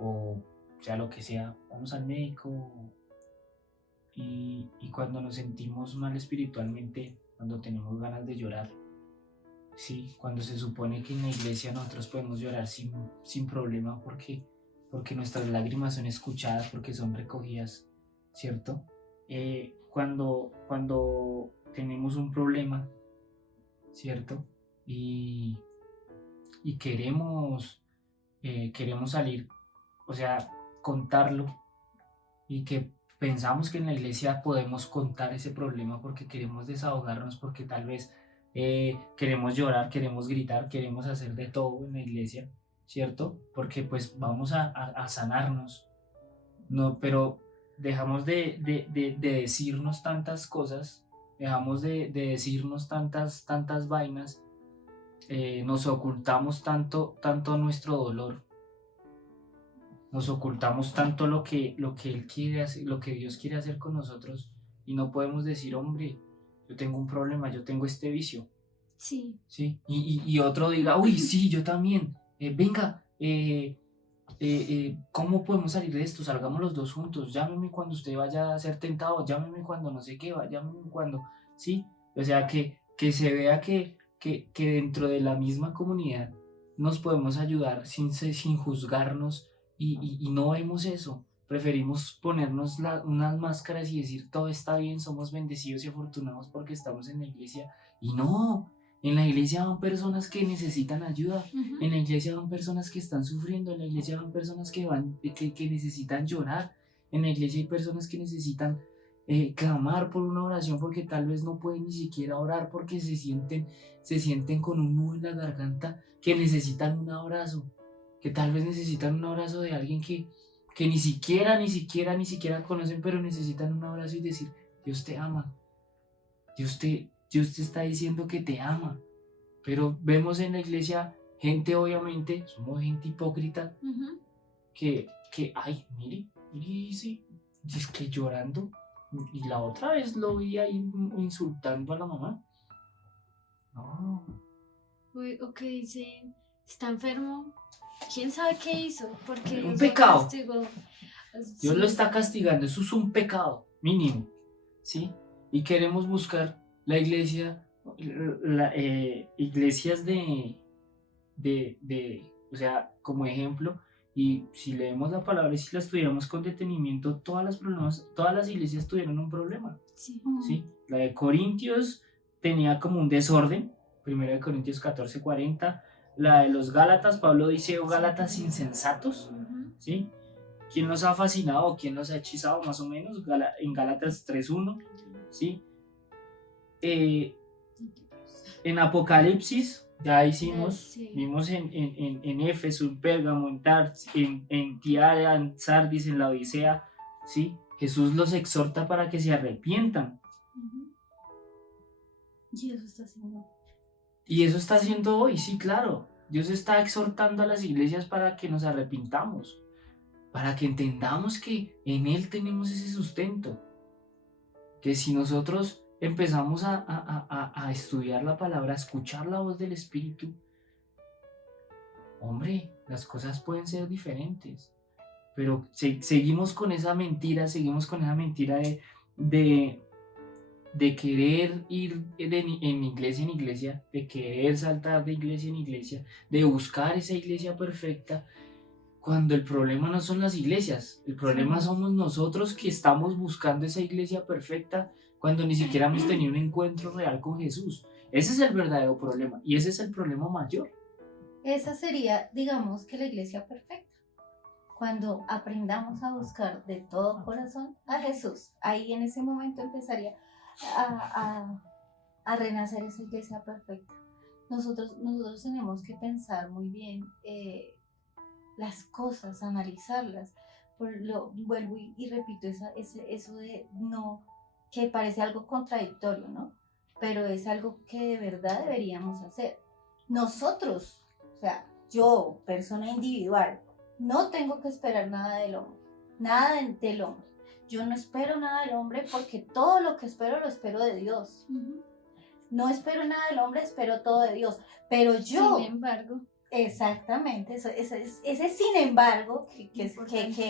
o sea lo que sea, vamos al médico y cuando nos sentimos mal espiritualmente, cuando tenemos ganas de llorar, sí, cuando se supone que en la iglesia nosotros podemos llorar sin problema porque nuestras lágrimas son escuchadas, porque son recogidas, ¿cierto? cuando tenemos un problema, ¿cierto? Y queremos salir, o sea, contarlo, y que pensamos que en la iglesia podemos contar ese problema porque queremos desahogarnos, porque tal vez queremos llorar, queremos gritar, queremos hacer de todo en la iglesia, ¿cierto? Porque pues vamos a sanarnos, no, pero dejamos de decirnos tantas cosas, dejamos de decirnos tantas vainas, nos ocultamos tanto nuestro dolor, nos ocultamos tanto lo que Él quiere hacer, lo que Dios quiere hacer con nosotros, y no podemos decir, hombre, yo tengo un problema, yo tengo este vicio, Sí. ¿sí? Y otro diga, uy, sí, yo también, venga, ¿cómo podemos salir de esto? Salgamos los dos juntos, llámeme cuando usted vaya a ser tentado, llámeme cuando no sé qué, llámeme cuando, ¿sí? O sea, que se vea que dentro de la misma comunidad nos podemos ayudar sin juzgarnos, y no vemos eso. Preferimos ponernos unas máscaras y decir todo está bien, somos bendecidos y afortunados porque estamos en la iglesia. Y no, en la iglesia van personas que necesitan ayuda, Ujú. en la iglesia van personas que están sufriendo, en la iglesia van personas que necesitan llorar, en la iglesia hay personas que necesitan clamar por una oración porque tal vez no pueden ni siquiera orar porque se sienten con un nudo en la garganta, que necesitan un abrazo, que tal vez necesitan un abrazo de alguien que ni siquiera conocen, pero necesitan un abrazo y decir, Dios te ama, Dios te está diciendo que te ama. Pero vemos en la iglesia gente, obviamente, somos gente hipócrita, Ujú. ay, mire, sí, es que llorando. Y la otra vez lo vi ahí insultando a la mamá. No, Uy, o que dicen, está enfermo, quién sabe qué hizo, porque un Dios lo pecado. castigó. Dios Sí. lo está castigando, eso es un pecado mínimo, ¿sí? Y queremos buscar la iglesia, iglesias o sea, como ejemplo, y si leemos la palabra y si la estudiamos con detenimiento, todas las iglesias tuvieron un problema, Sí. ¿sí? La de Corintios tenía como un desorden, 1 Corintios 14:40, la de los Gálatas, Pablo dice, oh Gálatas insensatos, Ujú. ¿sí? ¿Quién los ha fascinado o quién los ha hechizado más o menos? En Gálatas 3:1, ¿sí? En Apocalipsis, ya Sí. vimos en Éfeso, en Pérgamo, en Tiara, en Sardis, en la Odisea, ¿sí? Jesús los exhorta para que se arrepientan. Ujú. Y eso está haciendo. Y eso está haciendo hoy, sí, claro. Dios está exhortando a las iglesias para que nos arrepintamos, para que entendamos que en Él tenemos ese sustento, que si nosotros empezamos a estudiar la palabra, a escuchar la voz del Espíritu, hombre, las cosas pueden ser diferentes. Pero seguimos con esa mentira de querer ir en iglesia en iglesia, de querer saltar de iglesia en iglesia, de buscar esa iglesia perfecta, cuando el problema no son las iglesias, el problema somos nosotros que estamos buscando esa iglesia perfecta cuando ni siquiera hemos tenido un encuentro real con Jesús. Ese es el verdadero problema y ese es el problema mayor. Esa sería, digamos, que la iglesia perfecta. Cuando aprendamos a buscar de todo corazón a Jesús, ahí en ese momento empezaría a renacer esa iglesia perfecta. Nosotros tenemos que pensar muy bien las cosas, analizarlas. Vuelvo y repito eso de no, que parece algo contradictorio, ¿no? Pero es algo que de verdad deberíamos hacer. Nosotros, o sea, yo, persona individual, no tengo que esperar nada del hombre, del hombre. Yo no espero nada del hombre porque todo lo que espero lo espero de Dios. Ujú. No espero nada del hombre, espero todo de Dios. Pero yo, Sin embargo, exactamente, ese sin embargo, que es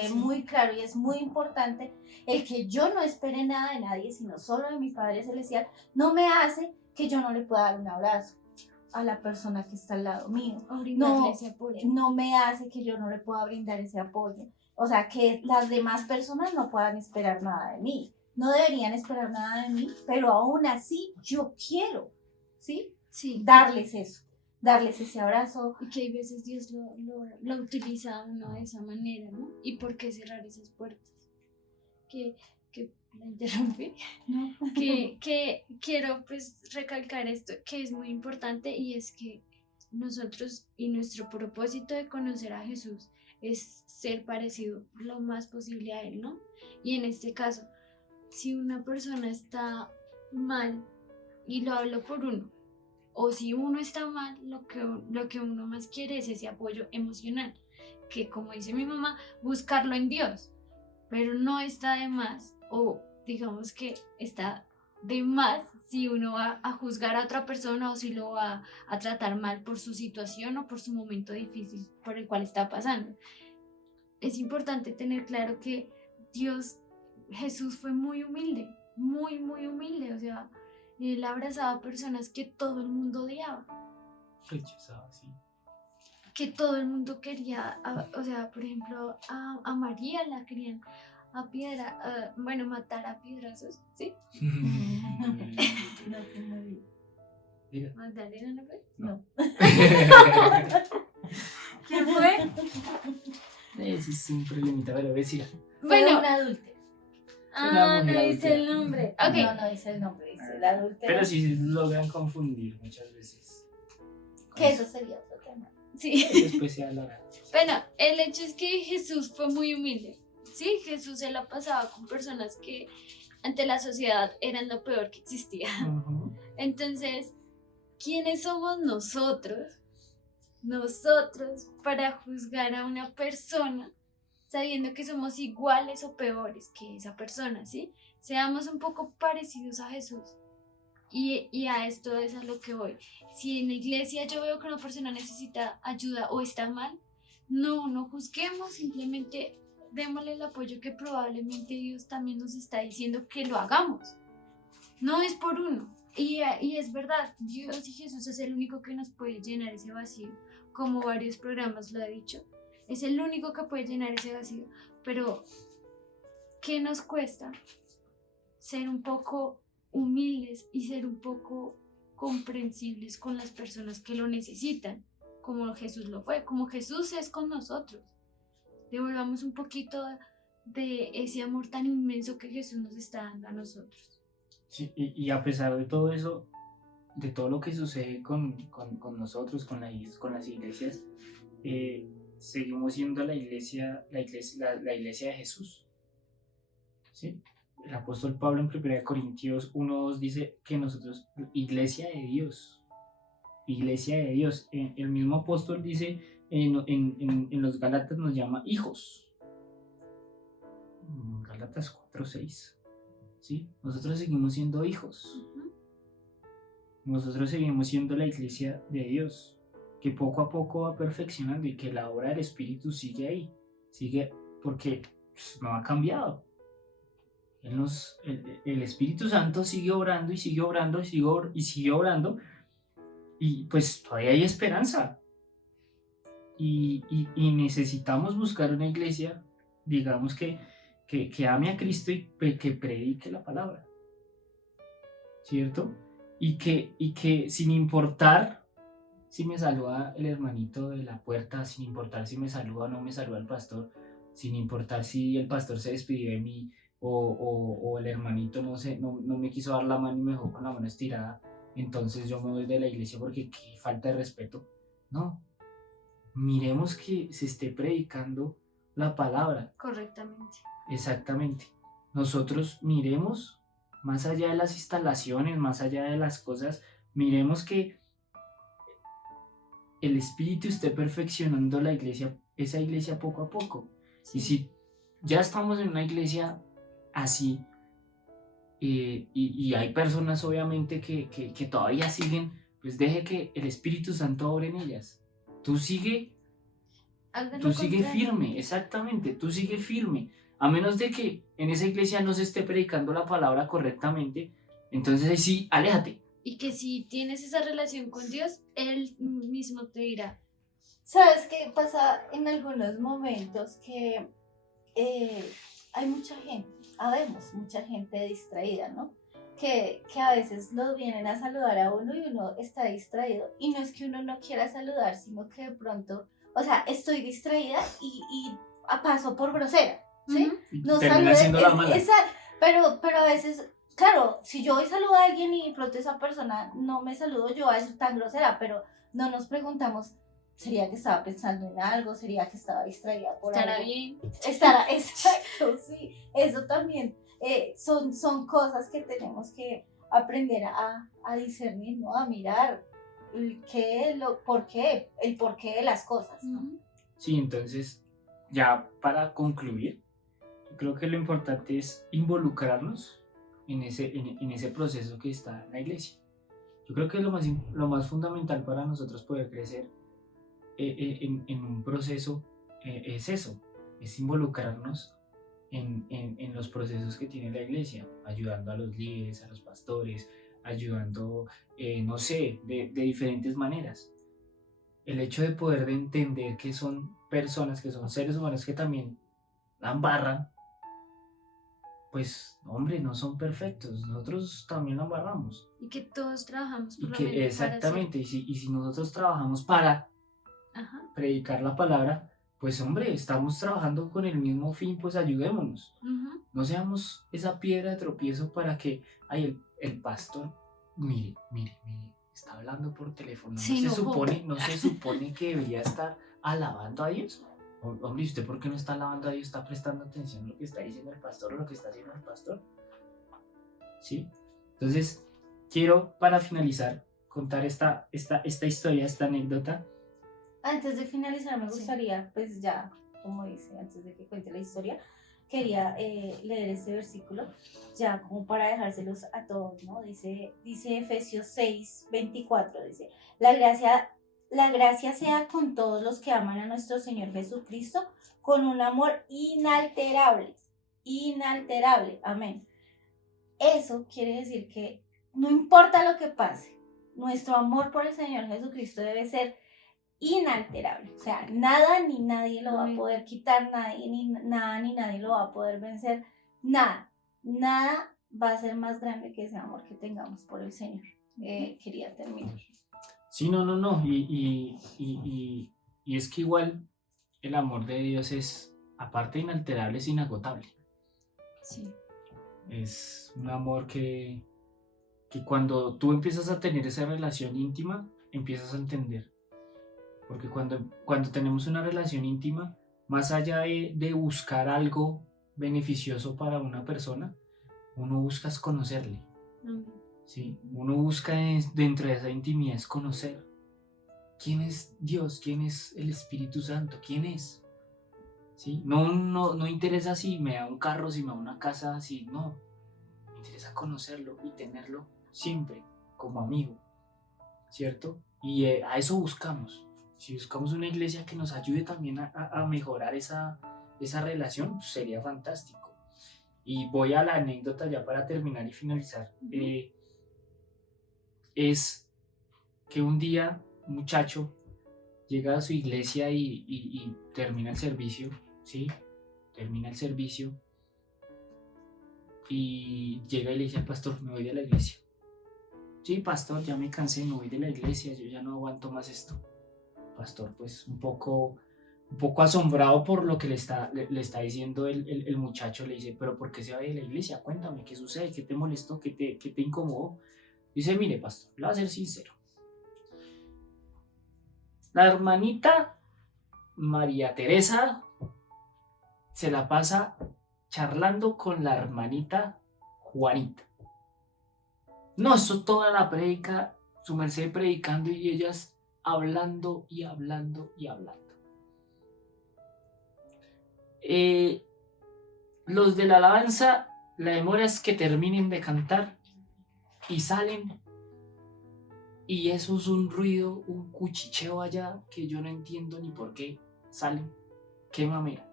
sí. muy claro y es muy importante, el que yo no espere nada de nadie, sino solo de mi Padre Celestial, no me hace que yo no le pueda dar un abrazo a la persona que está al lado mío. o brindarle ese apoyo. No me hace que yo no le pueda brindar ese apoyo. O sea, que las demás personas no puedan esperar nada de mí. no deberían esperar nada de mí, pero aún así yo quiero, ¿sí? Sí. Darles eso, darles ese abrazo. Y que hay veces Dios lo utiliza a uno de esa manera, ¿no? ¿Y por qué cerrar esas puertas? Que la interrumpí. ¿No? Que quiero pues recalcar esto, que es muy importante, y es que nosotros y nuestro propósito de conocer a Jesús es ser parecido lo más posible a Él, ¿no? Y en este caso, si una persona está mal, y lo hablo por uno, o si uno está mal, lo que uno más quiere es ese apoyo emocional, que como dice mi mamá, buscarlo en Dios, pero no está de más, o digamos que está de más si uno va a juzgar a otra persona o si lo va a tratar mal por su situación o por su momento difícil por el cual está pasando. Es importante tener claro que Jesús fue muy humilde, muy, muy humilde, o sea, él abrazaba a personas que todo el mundo odiaba, Rechazaba, sí. que todo el mundo quería, o sea, por ejemplo, a María la querían matar a piedrazos, ¿sí? No, que muy bien. Diga. ¿Magdalena no fue? No. ¿Quién fue? Ese es un problemita, pero decía. Fue Bueno. un adúltero. Una No mujer dice el nombre. Ok. No dice el nombre, dice el adúltero. Pero sí logran confundir muchas veces. Que eso sería otro tema. Sí. Después se hablará. Bueno, el hecho es que Jesús fue muy humilde. Sí, Jesús se la pasaba con personas que ante la sociedad eran lo peor que existía. Ujú. Entonces, ¿quiénes somos nosotros? Nosotros para juzgar a una persona sabiendo que somos iguales o peores que esa persona, ¿sí? Seamos un poco parecidos a Jesús. Y a esto es a lo que voy. Si en la iglesia yo veo que una persona necesita ayuda o está mal, no juzguemos, simplemente démosle el apoyo que probablemente Dios también nos está diciendo que lo hagamos. No es por uno. Y es verdad, Dios y Jesús es el único que nos puede llenar ese vacío, como varios programas lo he dicho. Es el único que puede llenar ese vacío. Pero, ¿qué nos cuesta? Ser un poco humildes y ser un poco comprensibles con las personas que lo necesitan, como Jesús lo fue, como Jesús es con nosotros. Devolvamos un poquito de ese amor tan inmenso que Jesús nos está dando a nosotros. Sí, y a pesar de todo eso, de todo lo que sucede con nosotros, con las iglesias, seguimos siendo la iglesia de Jesús. ¿Sí? El apóstol Pablo en 1 Corintios 1:2 dice que nosotros, iglesia de Dios. El mismo apóstol dice en los Gálatas nos llama hijos. Gálatas 4:6. ¿Sí? Nosotros seguimos siendo hijos. Nosotros seguimos siendo la iglesia de Dios, que poco a poco va perfeccionando y que la obra del Espíritu sigue ahí. Sigue porque no ha cambiado. El Espíritu Santo sigue obrando y sigue obrando y sigue obrando. Y pues todavía hay esperanza. Y necesitamos buscar una iglesia, digamos que ame a Cristo y que predique la palabra. ¿Cierto? Y que sin importar si me saluda el hermanito de la puerta, sin importar si me saluda o no me saluda el pastor, sin importar si el pastor se despidió de mí o el hermanito no me quiso dar la mano y me dejó con la mano estirada, entonces yo me voy de la iglesia porque qué falta de respeto. No, miremos que se esté predicando la palabra. Correctamente. Exactamente. Nosotros miremos más allá de las instalaciones, más allá de las cosas, miremos que el Espíritu esté perfeccionando la iglesia, esa iglesia poco a poco. Sí. Y si ya estamos en una iglesia así, y hay personas obviamente que todavía siguen, pues deje que el Espíritu Santo obre en ellas. Tú sigue firme, exactamente, tú sigue firme. A menos de que en esa iglesia no se esté predicando la palabra correctamente, entonces ahí sí, aléjate. Y que si tienes esa relación con Dios, Él mismo te dirá. ¿Sabes qué pasa en algunos momentos? Que hay mucha gente habemos mucha gente distraída, ¿no? Que a veces los vienen a saludar a uno y uno está distraído. Y no es que uno no quiera saludar, sino que de pronto, o sea, estoy distraída y paso por grosera, ¿sí? Ujú. Y No termina siendo la mala. pero a veces, claro, si yo hoy saludo a alguien y de pronto esa persona no me saludo, yo voy a ser tan grosera, pero no nos preguntamos, ¿sería que estaba pensando en algo? ¿Sería que estaba distraída por Estará algo? bien. Estará, exacto, sí, eso también son cosas que tenemos que aprender a discernir, ¿no? A mirar el porqué de las cosas, ¿no? Ujú. Sí, entonces, ya para concluir, yo creo que lo importante es involucrarnos en ese proceso que está en la iglesia. Yo creo que lo más fundamental para nosotros poder crecer en un proceso es eso, es involucrarnos en los procesos que tiene la iglesia, ayudando a los líderes, a los pastores, ayudando, no sé, de diferentes maneras. El hecho de poder de entender que son personas, que son seres humanos que también la embarran, pues, hombre, no son perfectos, nosotros también la embarramos. Y que todos trabajamos Y por lo que menos para exactamente, y si nosotros trabajamos para Ajá. predicar la palabra, pues hombre, estamos trabajando con el mismo fin, pues ayudémonos. Ujú. No seamos esa piedra de tropiezo para que, ay, el pastor, mire, está hablando por teléfono. Se enojó. No se supone que debería estar alabando a Dios. Hombre, ¿y usted por qué no está alabando a Dios? ¿Está prestando atención a lo que está diciendo el pastor o lo que está haciendo el pastor? ¿Sí? Entonces, quiero para finalizar contar esta historia, esta anécdota. Antes de finalizar, me Sí. gustaría, pues ya, como dice, antes de que cuente la historia, quería leer este versículo, ya como para dejárselos a todos, ¿no? Dice Efesios 6:24, dice, la gracia sea con todos los que aman a nuestro Señor Jesucristo, con un amor inalterable, amén. Eso quiere decir que no importa lo que pase, nuestro amor por el Señor Jesucristo debe ser inalterable, o sea, nada ni nadie lo va a poder quitar, nadie ni nadie lo va a poder vencer, nada va a ser más grande que ese amor que tengamos por el Señor. Quería terminar. Sí, no, y es que igual el amor de Dios es, aparte de inalterable, es inagotable. Sí. Es un amor que cuando tú empiezas a tener esa relación íntima, empiezas a entender. Porque cuando tenemos una relación íntima, más allá de buscar algo beneficioso para una persona, uno busca es conocerle. Amén. ¿Sí? Uno busca dentro de esa intimidad es conocer quién es Dios, quién es el Espíritu Santo, quién es. ¿Sí? No interesa si me da un carro, si me da una casa, si no. Me interesa conocerlo y tenerlo siempre como amigo, ¿cierto? Y a eso buscamos. Si buscamos una iglesia que nos ayude también a mejorar esa relación, pues sería fantástico. Y voy a la anécdota ya para terminar y finalizar. Es que un día un muchacho llega a su iglesia y termina el servicio, ¿sí? Termina el servicio y llega y le dice al pastor, me voy de la iglesia. Sí, pastor, ya me cansé, me voy de la iglesia, yo ya no aguanto más esto. Pastor, pues un poco asombrado por lo que le está diciendo el muchacho, le dice, pero ¿por qué se va de la iglesia? Cuéntame, ¿qué sucede? ¿Qué te molestó? ¿Qué te incomodó? Dice, mire, pastor, le voy a ser sincero. La hermanita María Teresa se la pasa charlando con la hermanita Juanita. No, eso toda la predica, su merced predicando y ellas hablando y hablando y hablando. Los de la alabanza, la demora es que terminen de cantar y salen. Y eso es un ruido, un cuchicheo allá que yo no entiendo ni por qué salen. Qué mamera.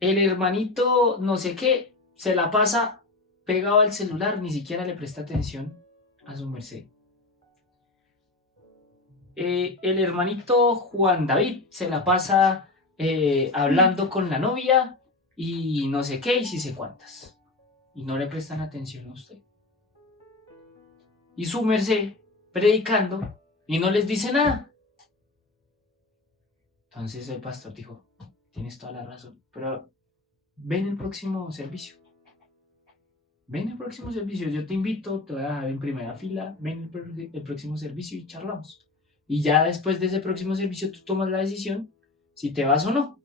El hermanito no sé qué se la pasa pegado al celular, ni siquiera le presta atención a su merced. El hermanito Juan David se la pasa hablando con la novia y no sé qué y sí sé cuántas. Y no le prestan atención a usted. Y su merced predicando y no les dice nada. Entonces el pastor dijo, tienes toda la razón, pero ven el próximo servicio. Ven el próximo servicio, yo te invito, te voy a dejar en primera fila, ven el próximo servicio y charlamos. Y ya después de ese próximo servicio tú tomas la decisión si te vas o no.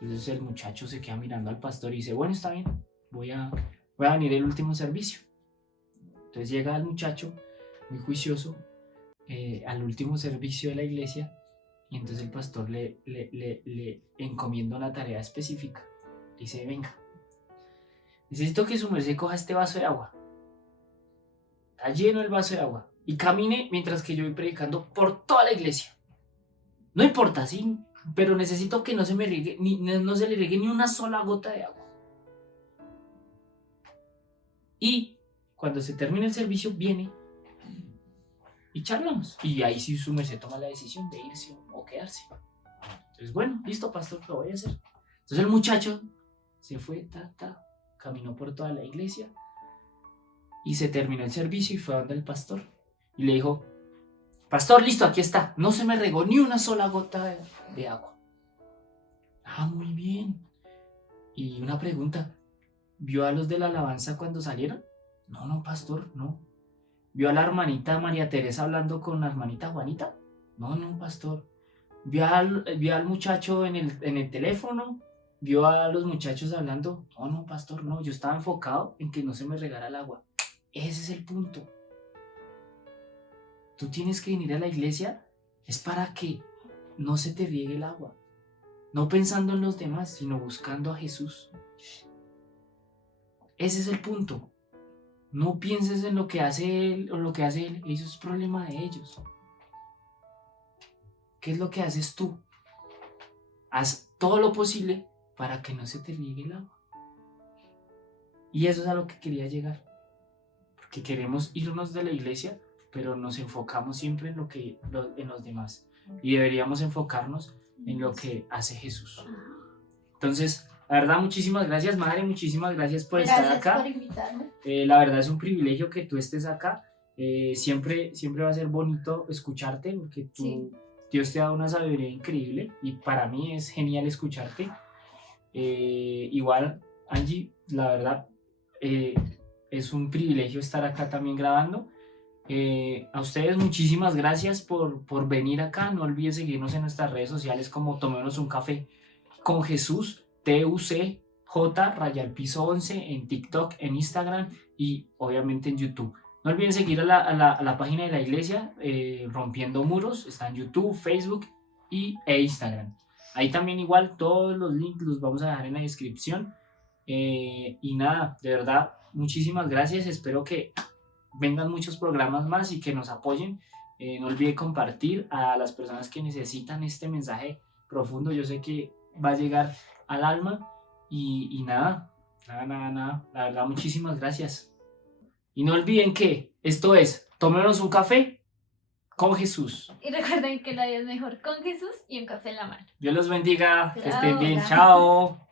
Entonces el muchacho se queda mirando al pastor y dice, bueno, está bien, voy a venir el último servicio. Entonces llega el muchacho, muy juicioso, al último servicio de la iglesia, y entonces el pastor le encomienda una tarea específica. Dice, venga, necesito que su merced coja este vaso de agua. Está lleno el vaso de agua. Y camine mientras que yo voy predicando por toda la iglesia. No importa, sí, pero necesito que no se me riegue, no se le riegue ni una sola gota de agua. Y cuando se termine el servicio, viene y charlamos. Y ahí sí su merced toma la decisión de irse o quedarse. Entonces, bueno, listo, pastor, lo voy a hacer. Entonces el muchacho se fue, caminó por toda la iglesia y se terminó el servicio y fue donde el pastor. Y le dijo, pastor, listo, aquí está. No se me regó ni una sola gota de agua. Ah, muy bien. Y una pregunta, ¿vio a los de la alabanza cuando salieron? No, pastor, no. ¿Vio a la hermanita María Teresa hablando con la hermanita Juanita? No, pastor. ¿Vio al muchacho en el teléfono? ¿Vio a los muchachos hablando? No, pastor, no. Yo estaba enfocado en que no se me regara el agua. Ese es el punto. Tú tienes que venir a la iglesia es para que no se te riegue el agua. No pensando en los demás, sino buscando a Jesús. Ese es el punto. No pienses en lo que hace él o lo que hace él. Eso es problema de ellos. ¿Qué es lo que haces tú? Haz todo lo posible para que no se te riegue el agua. Y eso es a lo que quería llegar. Porque queremos irnos de la iglesia, pero nos enfocamos siempre en los demás. Y deberíamos enfocarnos en lo que hace Jesús. Entonces, la verdad, muchísimas gracias, madre, muchísimas gracias por estar acá. Gracias por invitarme. La verdad es un privilegio que tú estés acá. Siempre va a ser bonito escucharte porque Dios te ha dado una sabiduría increíble y para mí es genial escucharte. Igual, Angie, la verdad, es un privilegio estar acá también grabando. A ustedes muchísimas gracias por venir acá. No olviden seguirnos en nuestras redes sociales como Tomémonos un Café con Jesús, TUCJ_11 en TikTok, en Instagram y obviamente en YouTube. No olviden seguir a la página de la iglesia, Rompiendo Muros. Está en YouTube, Facebook e Instagram. Ahí también igual todos los links los vamos a dejar en la descripción. Y nada, de verdad, muchísimas gracias. Espero que vengan muchos programas más y que nos apoyen. No olvide compartir a las personas que necesitan este mensaje profundo. Yo sé que va a llegar al alma y nada. La verdad, muchísimas gracias. Y no olviden que esto es Tomémonos un Café con Jesús. Y recuerden que la vida es mejor con Jesús y un café en la mano. Dios los bendiga. Que Chao. estén bien. Chao.